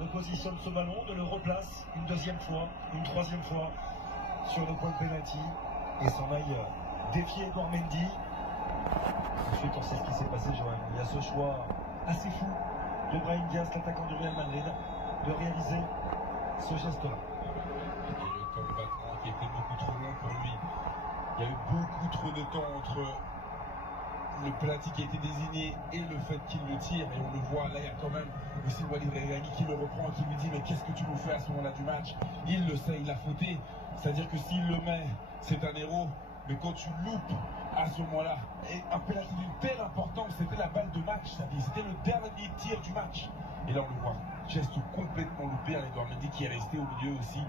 Repositionne ce ballon, ne le replace une deuxième fois, une troisième fois sur le point de pénalty et s'en aille défier Edouard Mendy. Ensuite, on sait ce qui s'est passé, Johan. Il y a ce choix assez fou de Brahim Diaz, l'attaquant du Real Madrid, de réaliser ce geste-là. Et le temps de battement qui était beaucoup trop long pour lui. Il y a eu beaucoup trop de temps entre le penalty qui a été désigné et le fait qu'il le tire. Et on le voit, là il y a quand même aussi Walid Regragui qui le reprend, qui lui dit mais qu'est-ce que tu nous fais à ce moment-là du match? Il le sait, il a fauté. C'est-à-dire que s'il le met, c'est un héros. Mais quand tu loupes à ce moment-là, et un penalty d'une telle importance, c'était la balle de match, c'était le dernier tir du match. Et là on le voit, geste complètement loupé, Edouard Mendy qui est resté au milieu aussi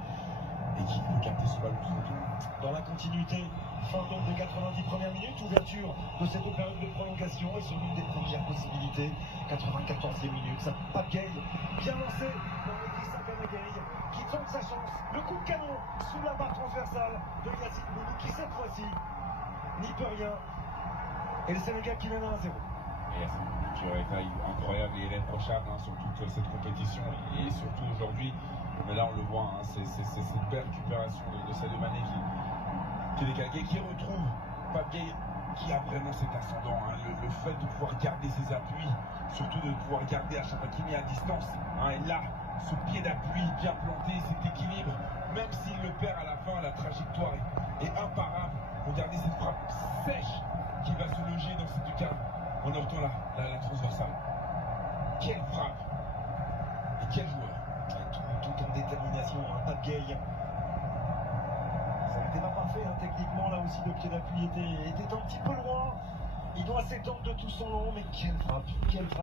et qui peut capter ce ballon surtout. Dans la continuité, fin donc des 90 premières minutes, ouverture de cette période de prolongation et sur l'une des premières possibilités, 94e minute, ça Pape Gueye, bien lancé dans Idrissa Gana Gueye, qui tente sa chance, le coup de canon sous la barre transversale de Yacine Bounou qui cette fois-ci n'y peut rien, et le Sénégal qui mène à 1-0. Et qui aurait été incroyable et irréprochable sur toute cette compétition et surtout aujourd'hui. Mais là on le voit, c'est cette belle récupération de Sadio Mané qui est décalqué, qui retrouve Pape Gueye qui a vraiment cet ascendant. Le fait de pouvoir garder ses appuis, surtout de pouvoir garder Achraf Hakimi à distance. Et là, ce pied d'appui bien planté, cet équilibre, même s'il le perd à la fin, la trajectoire est imparable. Regardez cette frappe sèche qui va se loger dans cette lucarne. On entend la transversale. Quelle frappe! Et quel joueur! Tout en détermination, Pape Gueye. Ça n'était pas parfait, techniquement, là aussi le pied d'appui était un petit peu loin. Il doit s'étendre de tout son long, mais quelle frappe, quelle frappe.